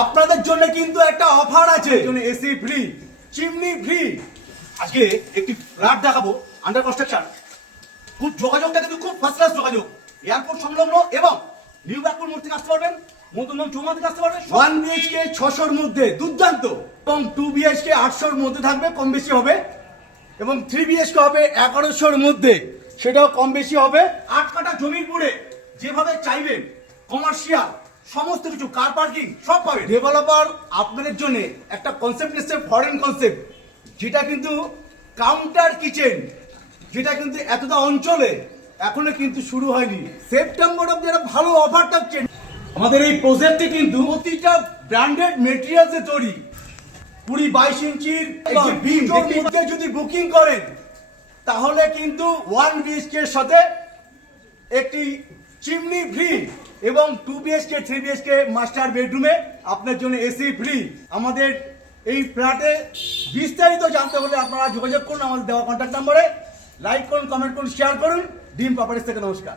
আপনাদের জন্য কিন্তু একটা অফার আছে, এসি ফ্রি, চিমনি ফ্রি। আজকে একটি ফ্ল্যাট দেখাবো আন্ডার কনস্ট্রাকশন। খুব যোগাযোগটা কিন্তু খুব ফার্স্ট ক্লাস যোগাযোগ, এয়ারপোর্ট সংলগ্ন এবং নিউ ব্যাকপুর মোড় থেকে আসতে পারবেন, মধ্যম চৌমা থেকে আসতে পারবেন। 1 বিএইচকে 600-র মধ্যে দুর্দান্ত, এবং 2 বিএইচকে 800-র মধ্যে থাকবে, কম বেশি হবে, এবং 3 বিএইচকে হবে 1100-র মধ্যে, সেটাও কম বেশি হবে। 8 কাঠা জমির পুরে যেভাবে চাইবেন, কমার্শিয়াল সমস্ত কিছু, কার পার্কিং সব পাবে। ডেভেলপার আপনাদের জন্য একটা কনসেপ্ট নিচ্ছে, ফরেন কনসেপ্ট, যেটা কিন্তু কাউন্টার কিচেন, যেটা কিন্তু এতটা অঞ্চলে এখনো কিন্তু শুরু হয়নি। সেপ্টেম্বর অব্দি একটা ভালো অফার থাকছে। আমাদের এই প্রজেক্টে কিন্তু প্রতিটা ব্র্যান্ডেড মেটেরিয়ালসে তৈরি, 20-22 ইঞ্চির বিম মধ্যে যদি বুকিং করেন, তাহলে কিন্তু 1 বিএইচকে সাথে একটি চিমনি ফ্রি, এবং 2 বিএইচকে 3 বিএইচকে মাস্টার বেডরুমে আপনার জন্য এসি ফ্রি। আমাদের এই ফ্ল্যাটে বিস্তারিত জানতে হলে আপনারা যোগাযোগ করুন আমাদের দেওয়া কন্ট্যাক্ট নম্বরে। লাইক করুন, কমেন্ট করুন, শেয়ার করুন। ডিম প্রপার্টিজ থেকে নমস্কার।